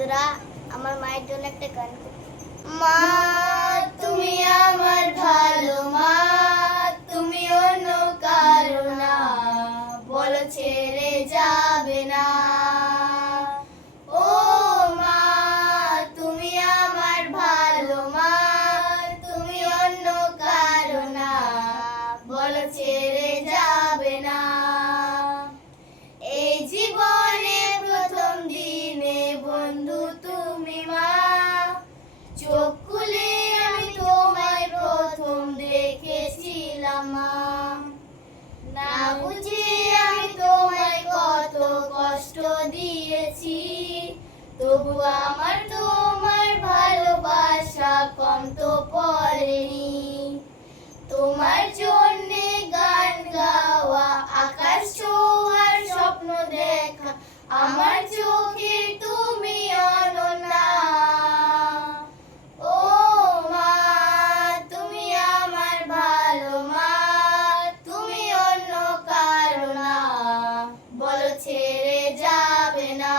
বন্ধুরা, আমার মায়ের জন্য একটা গান করছি। মা তুমি আমার ভালো, মা তুমি অন্য কারো না, বলো ছেড়ে যাবে না। ও মা তুমি আমার ভালো, মা তুমি অন্য কারো না, বলো ছেড়ে যাবে না। এই জীবনে প্রথম দিনে বন্ধু তুমি মা, চোখ খুলে আমি তোমায় প্রথম দেখেছিলাম মা। না বুঝে আমি তোমায় কত কষ্ট দিয়েছি, তবু আমার তোমার ভালোবাসা কম তো পড়েনি। তোমার জন্যে গান গাওয়া, আকাশ ছোঁয়ার স্বপ্ন দেখা, আমার চোখে তুমি অনন্যা। ও মা তুমি আমার ভালো, মা তুমি অন্য কারো না, বলো ছেড়ে যাবে না।